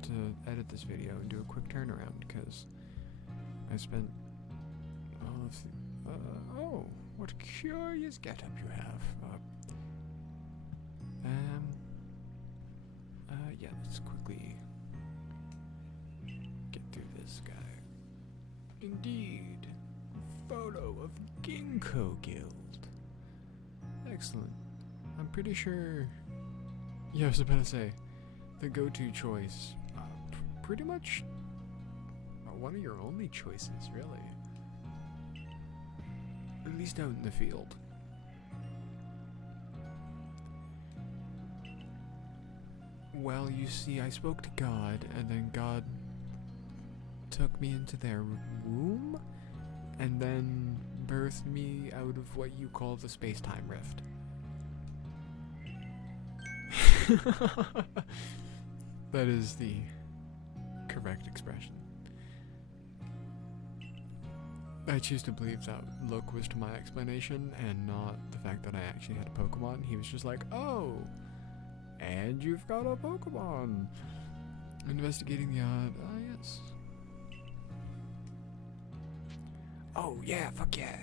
wanted to edit this video and do a quick turnaround because I spent all of the, oh, what curious getup you have. Yeah, let's quickly get through this guy. Indeed, photo of Ginkgo Guild. Excellent. I'm pretty sure. Yeah, I was about to say, the go-to choice, pretty much one of your only choices, really. At least out in the field. Well, you see, I spoke to God, and then God took me into their womb, and then birthed me out of what you call the space-time rift. That is the correct expression. I choose to believe that look was to my explanation and not the fact that I actually had a Pokemon. He was just like, oh, and you've got a Pokemon. Investigating the odd, yes. Oh yeah, fuck yeah.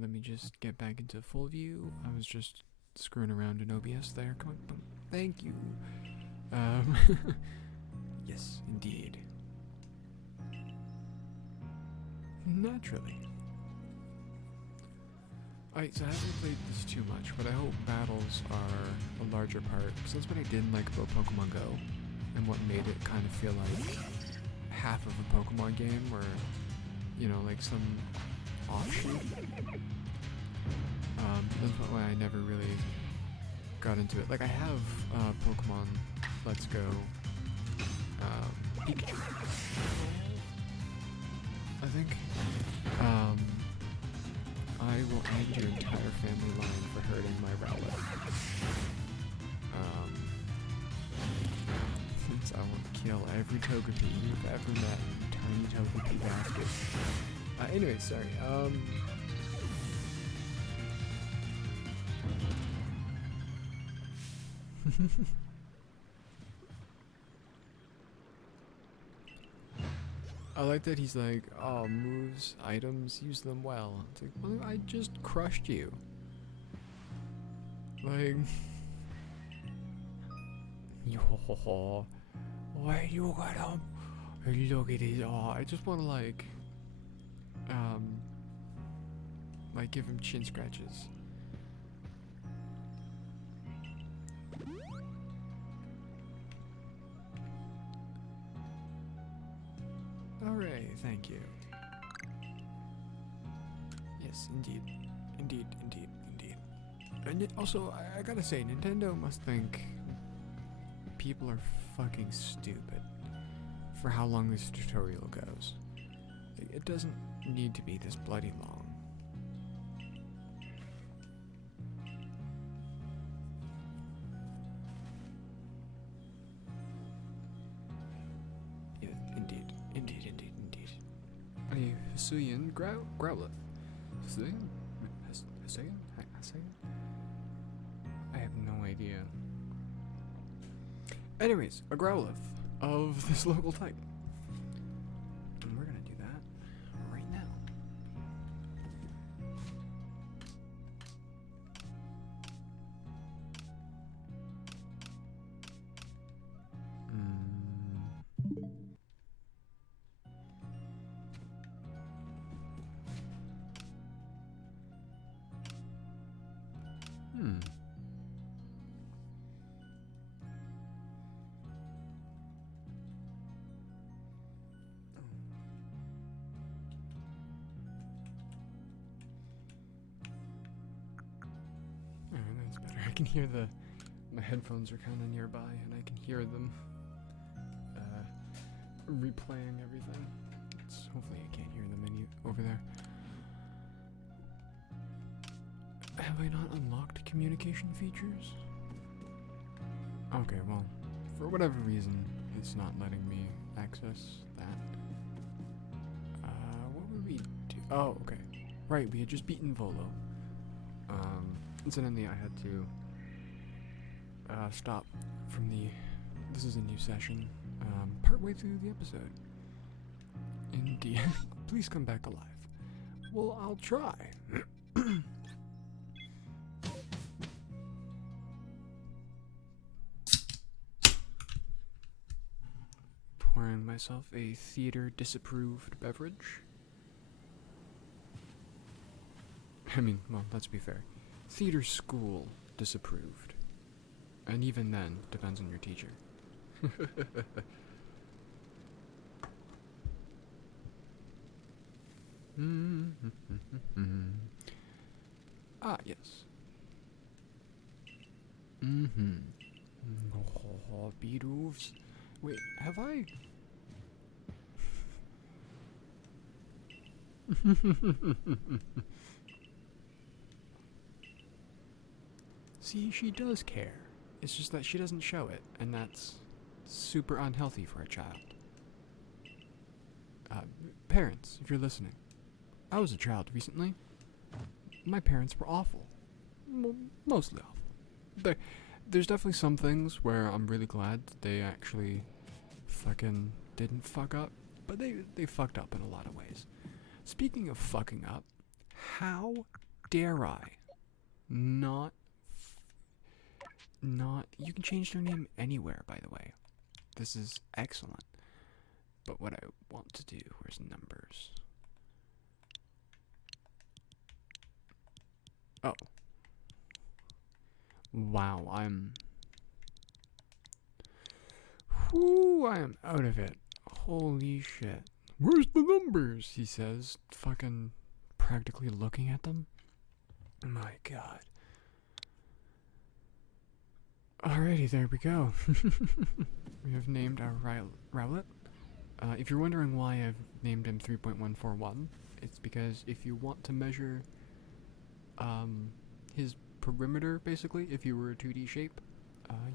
Let me just get back into full view. I was just screwing around in OBS there. Come on, boom. Thank you. Yes, indeed. Naturally. Alright, so I haven't played this too much, but I hope battles are a larger part, because that's what I didn't like about Pokemon Go, and what made it kind of feel like half of a Pokemon game, or, you know, like some offshoot. That's why I never really got into it. Like, I have Pokemon Let's Go Pikachu. I think I will end your entire family line for hurting my Rowlet. Since I will kill every Togepi you've ever met, you tiny Togepi bastard. Anyway, sorry. I like that he's like, oh, moves, items, use them well. It's like, well, I just crushed you. Like, yo, why you got him? Look at his, oh, I just want to like give him chin scratches. Alright, thank you. Yes, indeed. Indeed, indeed, indeed. And also, I gotta say, Nintendo must think people are fucking stupid for how long this tutorial goes. It doesn't need to be this bloody long. A Hisuian Growlithe. Hisuian? I have no idea. Anyways, a Growlithe of this local type. And we're gonna do that right now. That's better. I can hear my headphones are kind of nearby, and I can hear them replaying everything. Hopefully I can't hear them over there. Have I not unlocked communication features? Okay, well, for whatever reason, it's not letting me access that. What did we do? Oh, okay. Right, we had just beaten Volo. Incidentally, I had to stop from the. This is a new session. Partway through the episode. Indeed. Please come back alive. Well, I'll try. Pouring myself a theater disapproved beverage. I mean, well, let's be fair. Theater school disapproved. And even then, depends on your teacher. Ah, yes. Oh, Beethoves. Wait, have I... See, she does care. It's just that she doesn't show it, and that's super unhealthy for a child. Parents, if you're listening. I was a child recently. My parents were awful. Well, mostly awful. There's definitely some things where I'm really glad that they actually fucking didn't fuck up, but they fucked up in a lot of ways. Speaking of fucking up, how dare I not, you can change their name anywhere, by the way. This is excellent. But what I want to do, where's numbers? Oh. Wow, I am out of it. Holy shit. Where's the numbers? He says, fucking practically looking at them. My god. Alrighty, there we go. We have named our Rowlet. If you're wondering why I've named him 3.141, it's because if you want to measure his perimeter, basically, if you were a 2D shape,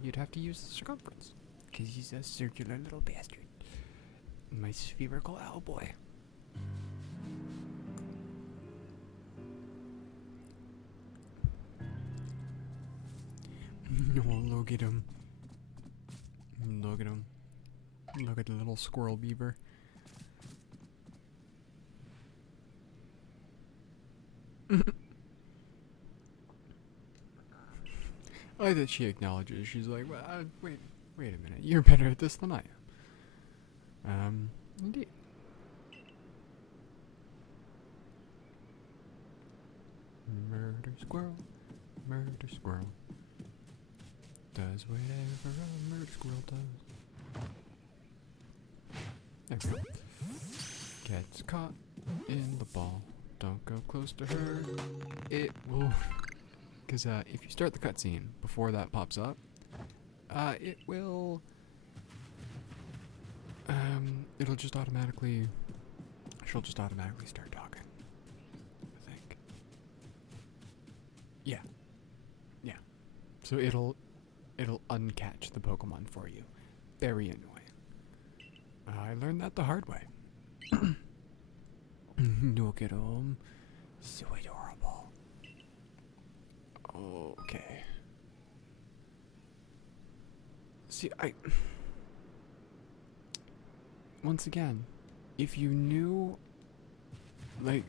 you'd have to use the circumference. Because he's a circular little bastard. My spherical owl boy. Oh, look at him. Look at him. Look at the little squirrel beaver. I like that she acknowledges. She's like, well, wait a minute. You're better at this than I am. Indeed. Murder squirrel. Murder squirrel. Does whatever a murder squirrel does. There we go. Gets caught in the ball. Don't go close to her. It will... Because if you start the cutscene before that pops up, it will... it'll just automatically... She'll just automatically start talking. I think. Yeah. Yeah. So it'll uncatch the Pokemon for you. Very annoying. I learned that the hard way. Look at him. So adorable. Okay. See, once again, if you knew, like,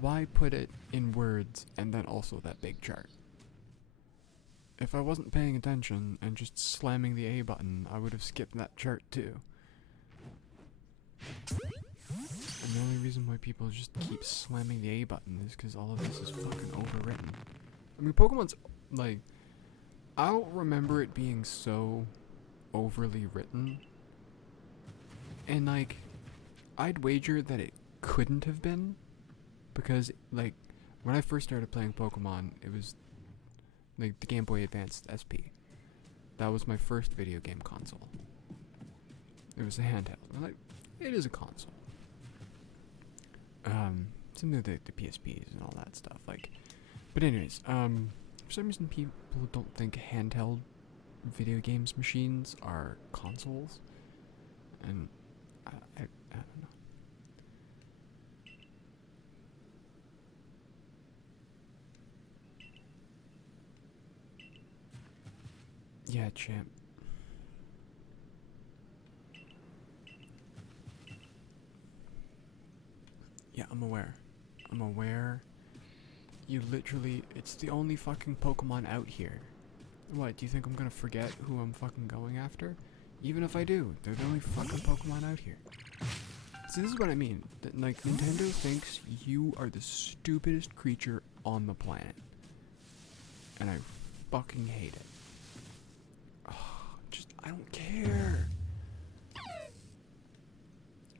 why put it in words and then also that big chart? If I wasn't paying attention and just slamming the A button, I would have skipped that chart too. And the only reason why people just keep slamming the A button is because all of this is fucking overwritten. I mean, Pokemon's, like, I don't remember it being so overly written. And, like, I'd wager that it couldn't have been. Because, like, when I first started playing Pokemon, it was, like, the Game Boy Advance SP. That was my first video game console. It was a handheld. And, like, it is a console. Similar to the PSPs and all that stuff. Like, but anyways, for some reason people don't think handheld video games machines are consoles, and I don't know. champ. Yeah, I'm aware. I'm aware. You literally, it's the only fucking Pokemon out here. What, do you think I'm gonna forget who I'm fucking going after? Even if I do, they're the only fucking Pokemon out here. So this is what I mean. That, like, Nintendo thinks you are the stupidest creature on the planet. And I fucking hate it. Oh, I don't care.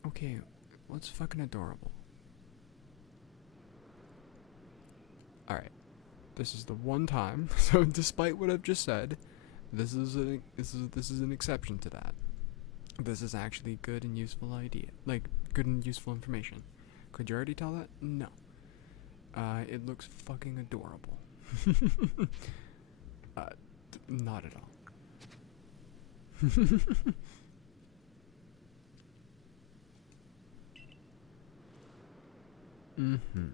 Okay, what's fucking adorable? Alright. This is the one time, so despite what I've just said, this is an exception to that. This is actually good and useful idea. Like, good and useful information. Could you already tell that? No. It looks fucking adorable. Not at all. Mm-hmm.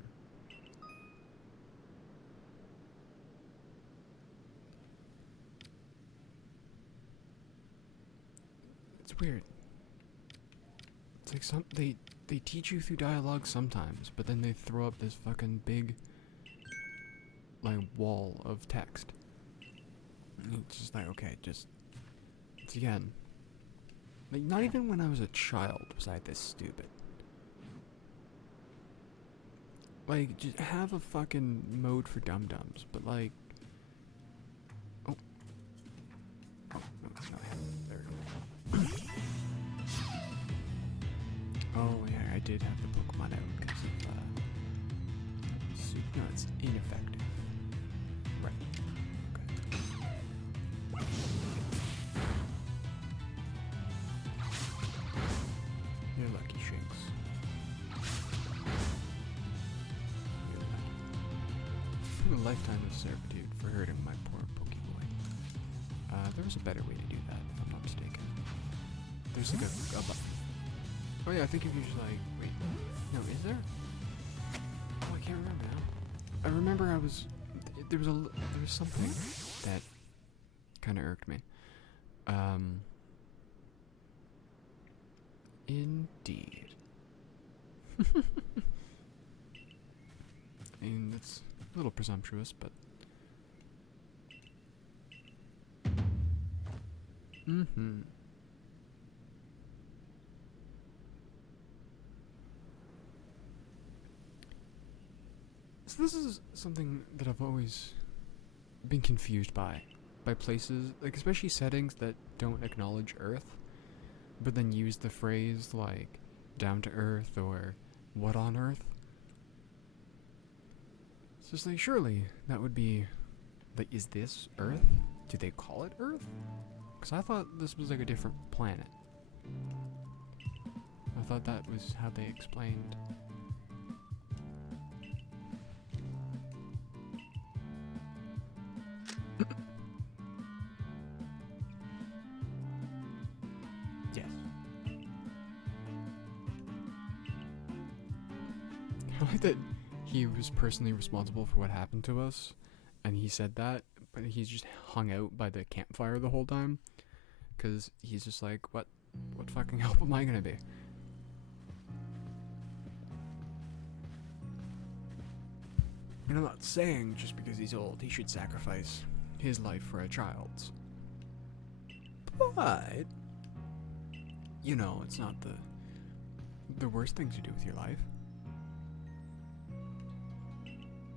It's weird. It's like they teach you through dialogue sometimes, but then they throw up this fucking big like wall of text. And it's just like, okay, it's again. Like, not even when I was a child was I this stupid. Like, just have a fucking mode for dum-dums, but like... Oh. Oh, no, it's not him. There we go. Oh, yeah, I did have the Pokemon out because of, no, it's ineffective. Right. Okay. You're lucky, Shinx. A lifetime of servitude for hurting my poor Pokeboy. There was a better way to do that, if I'm not mistaken. There's like a button. Oh yeah, I think if you just like, wait, no, is there? Oh, I can't remember now. I remember there was something that kind of irked me. Indeed. I mean, that's a little presumptuous, but... Mm-hmm. So this is something that I've always been confused by places, like especially settings that don't acknowledge Earth, but then use the phrase like down to Earth or what on Earth. It's just like, surely that would be, like, is this Earth? Do they call it Earth? Because I thought this was like a different planet. I thought that was how they explained. Yes. I like that he was personally responsible for what happened to us, and he said that, but he's just hung out by the campfire the whole time, because he's just like, what fucking help am I gonna be? And I'm not saying just because he's old he should sacrifice his life for a child's. But, you know, it's not the worst thing to do with your life.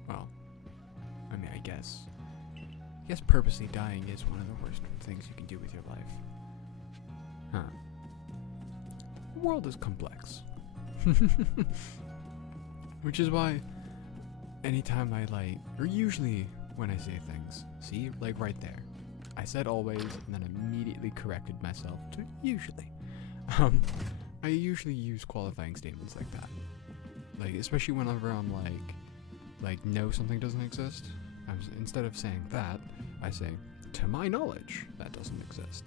Well, I mean, I guess purposely dying is one of the worst things you can do with your life. Huh. The world is complex. Which is why anytime I or usually when I say things, see, like right there, I said always and then immediately corrected myself to usually. I usually use qualifying statements like that. Like, especially whenever I'm like no, something doesn't exist. Instead of saying that, I say, to my knowledge, that doesn't exist.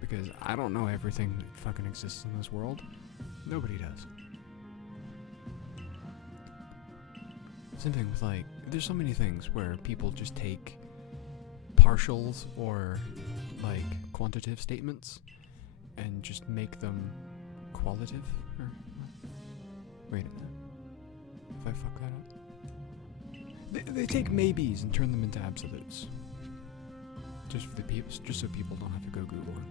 Because I don't know everything that fucking exists in this world. Nobody does. Same thing with, like, there's so many things where people just take partials or like quantitative statements and just make them qualitative. Or wait a minute, if I fuck that up, they take maybes and turn them into absolutes. Just for the people, just so people don't have to go Googling.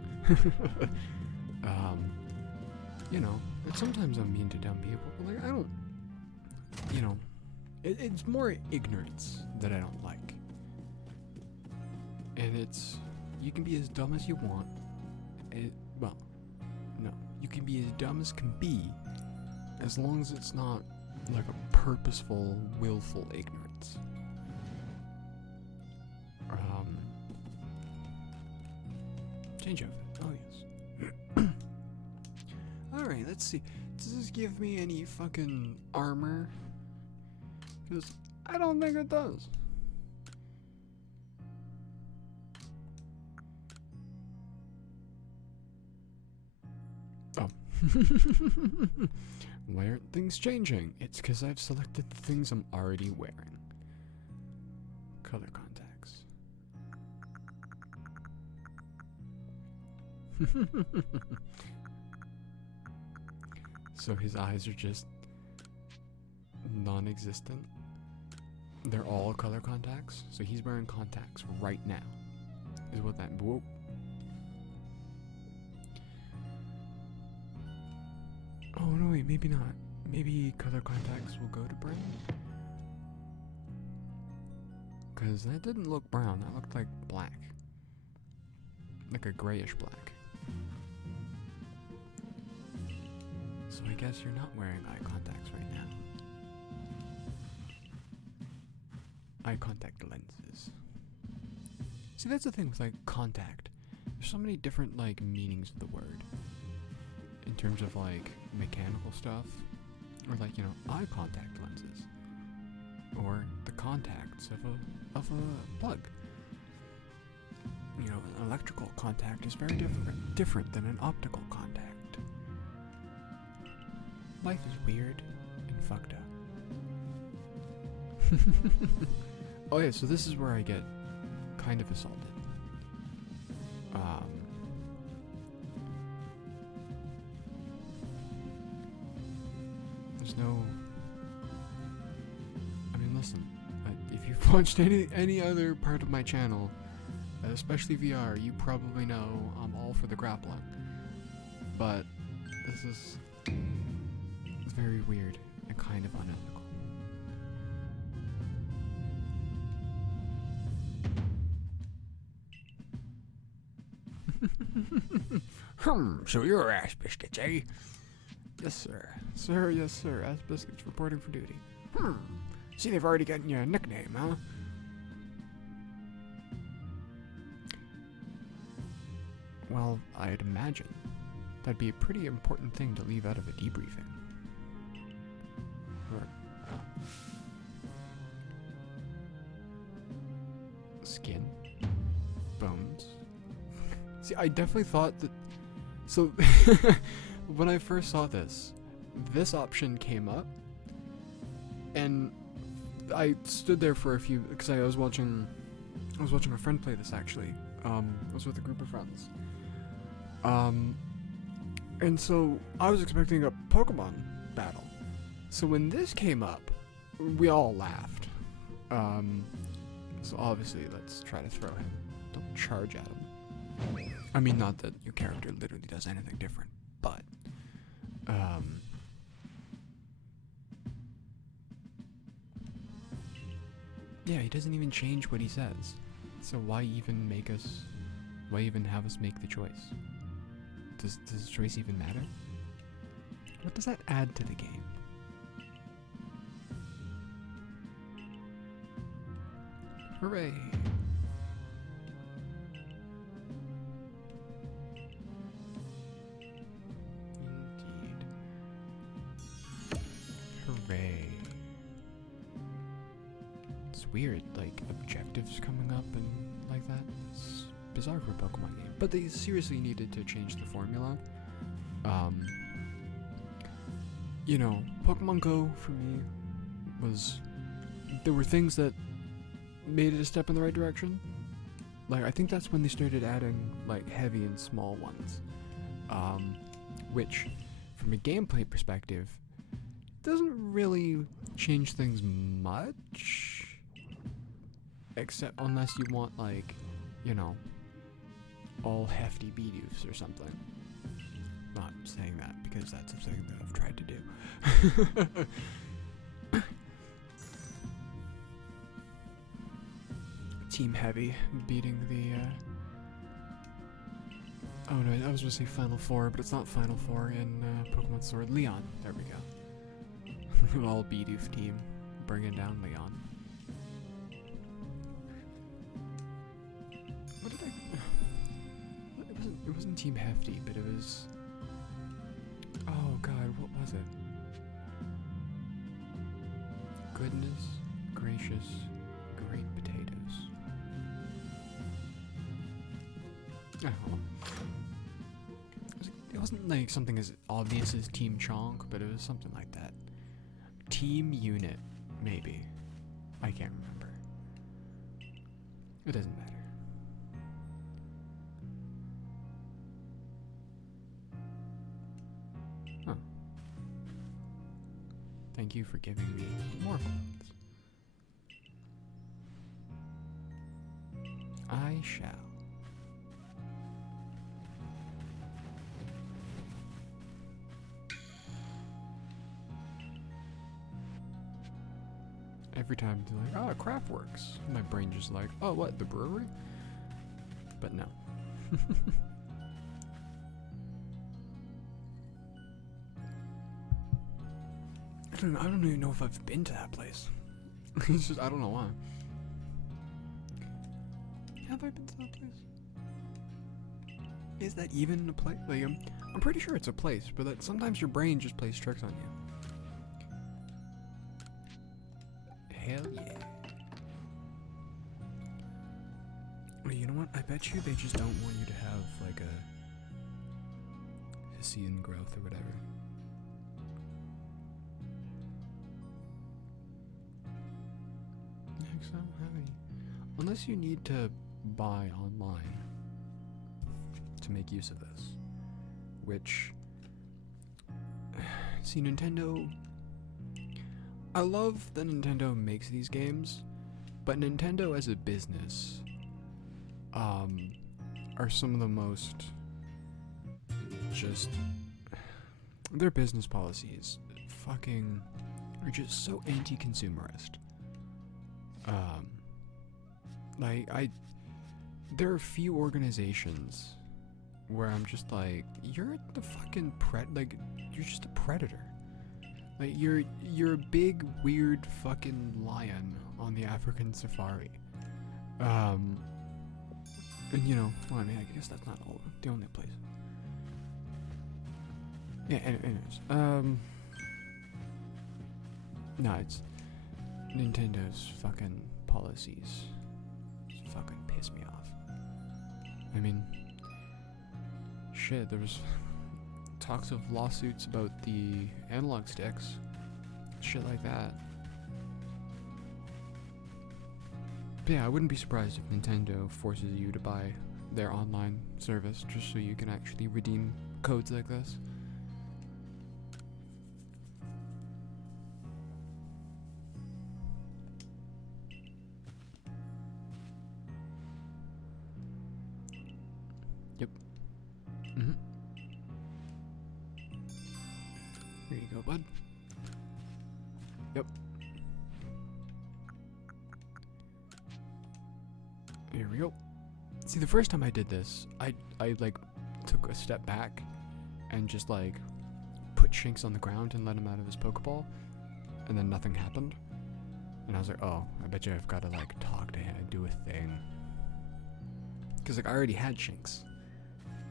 You know, and sometimes I'm mean to dumb people, but like I don't, you know, it's more ignorance that I don't like. And it's, you can be as dumb as you want. Well, no, you can be as dumb as can be, as long as it's not like a purposeful, willful ignorance. Change outfit. Oh yes. Alright, let's see. Does this give me any fucking armor? Because I don't think it does. Oh. Why aren't things changing? It's because I've selected the things I'm already wearing. Color contacts. So his eyes are just non-existent. They're all color contacts. So he's wearing contacts right now. Is what that. Whoa. Oh no, wait, maybe not. Maybe color contacts will go to brown. Because that didn't look brown. That looked like black. Like a grayish black. So I guess you're not wearing eye contacts right now. Eye contact lenses. See, that's the thing with like contact. There's so many different like meanings of the word. In terms of like mechanical stuff. Or like, you know, eye contact lenses. Or the contacts of a plug. You know, an electrical contact is very different than an optical contact. Life is weird and fucked up. Oh yeah, so this is where I get kind of assaulted. There's no... I mean, listen, if you've watched any other part of my channel, especially VR, you probably know I'm all for the grappling. But this is... it's very weird and kind of unethical. So you're Ass Biscuits, eh? Yes, sir. Sir, yes, sir. Ass Biscuits reporting for duty. See, they've already gotten you a nickname, huh? Well, I'd imagine that'd be a pretty important thing to leave out of a debriefing. Or, skin, bones. See, I definitely thought that. So, when I first saw this option came up, and I stood there for a few because I was watching a friend play this actually. I was with a group of friends. And so I was expecting a Pokemon battle. So when this came up, we all laughed. So obviously let's try to throw him. Don't charge at him. I mean, not that your character literally does anything different, but, yeah, he doesn't even change what he says. So why even have us make the choice? Does the choice even matter? What does that add to the game? Hooray! Indeed. Hooray. It's weird, like, objectives coming up and like that. It's bizarre for a Pokemon game. But they seriously needed to change the formula. You know, Pokemon Go for me was... there were things that made it a step in the right direction. like, I think that's when they started adding, like, heavy and small ones. Which, from a gameplay perspective, doesn't really change things much. Except unless you want, like, you know, all hefty B-doofs or something. Not saying that because that's something that I've tried to do. Team Heavy beating the, oh no, I was going to say Final Four, but it's not Final Four in Pokemon Sword. Leon, there we go. All B-doof team bringing down Leon. What did I... It wasn't Team Hefty, but it was... Oh god, what was it? Goodness gracious, great potatoes. Oh. It wasn't like something as obvious as Team Chonk, but it was something like that. Team Unit, maybe. I can't remember. It doesn't matter. Huh. Thank you for giving me more coins. I shall. Every time they're like, oh, Craftworks. My brain just like, oh, what, the brewery? But no. I don't even know if I've been to that place. It's just, I don't know why. Have I been to that place? Is that even a place? Like, I'm pretty sure it's a place, but that sometimes your brain just plays tricks on you. Hell yeah. Well, you know what? I bet you they just don't want you to have, like, a Hessian growth or whatever. Yeah, 'cause I don't have any. Unless you need to buy online to make use of this. Which... See, Nintendo... I love that Nintendo makes these games, but Nintendo as a business are some of the most just their business policies fucking are just so anti-consumerist. There are a few organizations where I'm just like, you're the fucking you're just a predator. Like, you're a big, weird fucking lion on the African safari. And you know, well, I mean, I guess that's not the only place. Yeah, anyways, no, it's Nintendo's fucking policies. Just fucking piss me off. I mean, shit, there was talks of lawsuits about the analog sticks, shit like that. But yeah, I wouldn't be surprised if Nintendo forces you to buy their online service just so you can actually redeem codes like this. Yep. Mm-hmm. Here you go, bud. Yep. Here we go. See, the first time I did this, I like took a step back and just like put Shinx on the ground and let him out of his Pokeball, and then nothing happened. And I was like, oh, I bet you I've got to like talk to him and do a thing. Cause like I already had Shinx,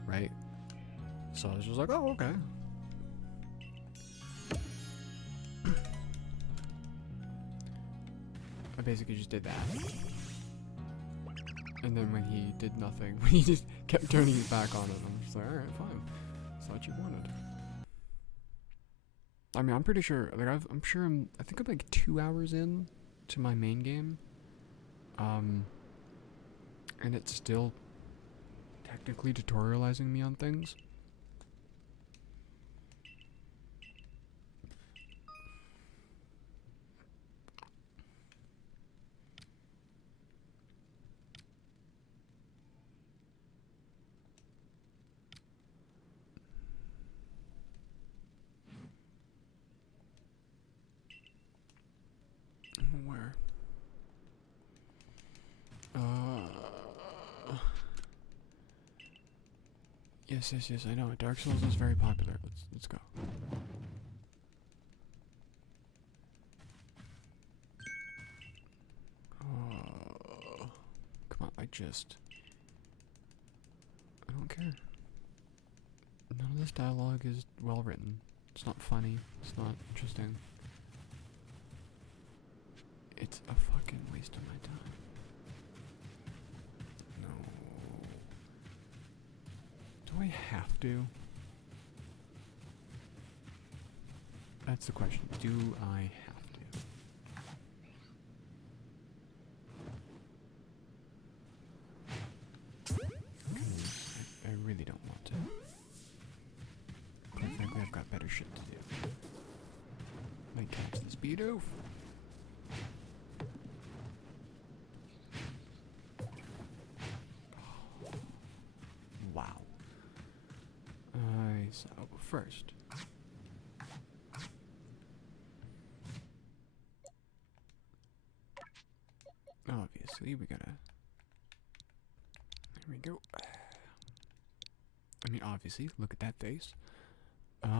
right? So I was just like, oh, okay. I basically just did that. And then when he did nothing, when he just kept turning his back on it, I'm just like, alright, fine. That's what you wanted. I mean, I'm pretty sure, like, I think I'm like 2 hours in to my main game. And it's still technically tutorializing me on things. Where? Yes, I know. Dark Souls is very popular. Let's go. Come on, I don't care. None of this dialogue is well written. It's not funny. It's not interesting. It's a fucking waste of my time. No. Do I have to? That's the question. Do I have to? I really don't want to. Quite frankly, I've got better shit to do. Might catch the speedo. Wow. So first. Obviously, we gotta. There we go. I mean, obviously, look at that face. Did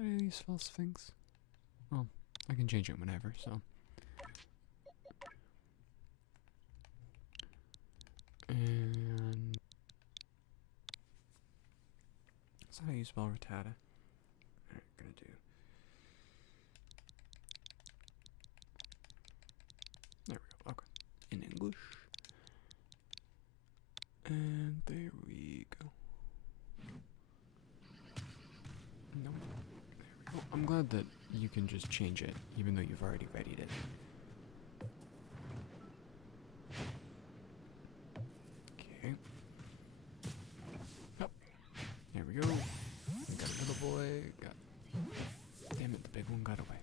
any of these false things? Well, I can change it whenever, so. And that's how you spell Rattata. Alright, gonna do. There we go. Okay. In English. And there we go. No. There we go. I'm glad that you can just change it, even though you've already readied it. Okay. Up. There we go. We got a little boy. Damn it, the big one got away.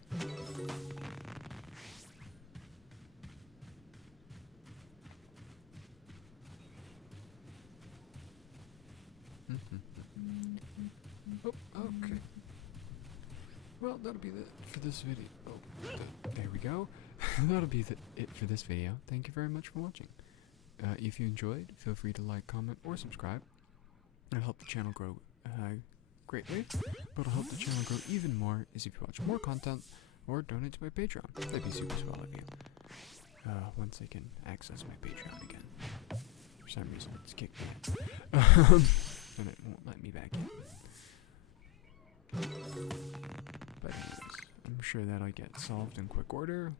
Oh, okay. Well, that'll be it for this video. Oh, there we go. That'll be it for this video. Thank you very much for watching. If you enjoyed, feel free to like, comment, or subscribe. It'll help the channel grow greatly, but it'll help the channel grow even more is if you watch more content or donate to my Patreon. That'd be super swell of you. Once I can access my Patreon again. For some reason, it's kicked me in. And it won't let me back in. But anyways, I'm sure that'll get solved in quick order.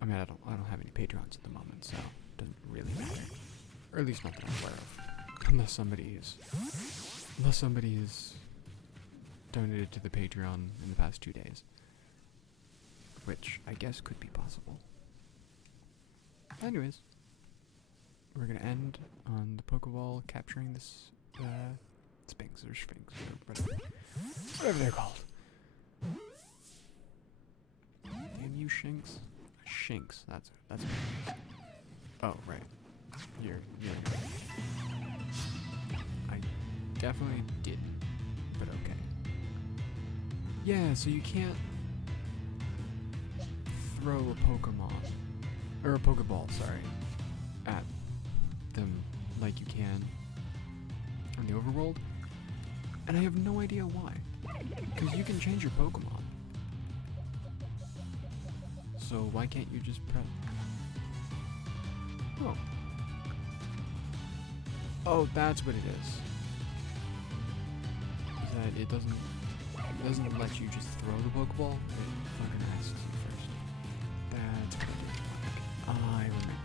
I mean, I don't have any patrons at the moment, so it doesn't really matter. Or at least not that I'm aware of. Unless somebody has donated to the Patreon in the past 2 days. Which I guess could be possible. Anyways, we're gonna end on the Pokeball capturing this Sphinx or Sphinx or whatever they're called. Damn you, Shinx. Shinx, that's oh, right. You're I definitely didn't, but okay. Yeah, so you can't throw a Pokemon, or a Pokeball, sorry, at them like you can in the overworld, and I have no idea why. Because you can change your Pokemon. So why can't you just press? Oh. Oh, that's what it is. Is that it doesn't let you just throw the Pokeball? It fucking asks you first. That's what it is like. I remember.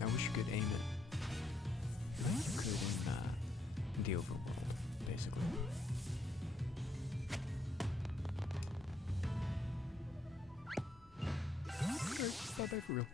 I wish you could aim it. could in the overworld, basically. Alright, bye bye for real.